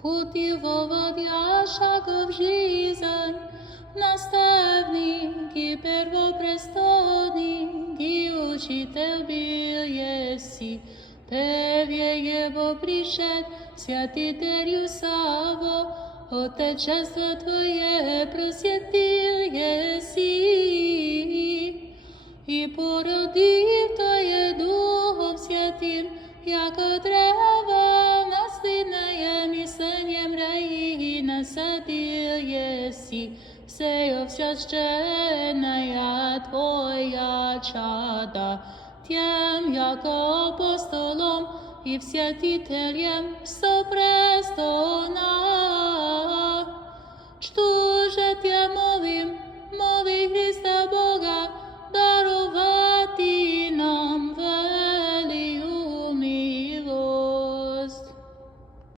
Пути выводящих в жизнь, наставник и первопрестольник, и учитель был еси. Тебе его пришед, святителю Саво, Отечество Твое просветил еси. И породив Твое Духом Святым, яко древо наследное мисленьем раи насадил еси. Сею священная Твоя чада, тем, яко апостолом и святителем,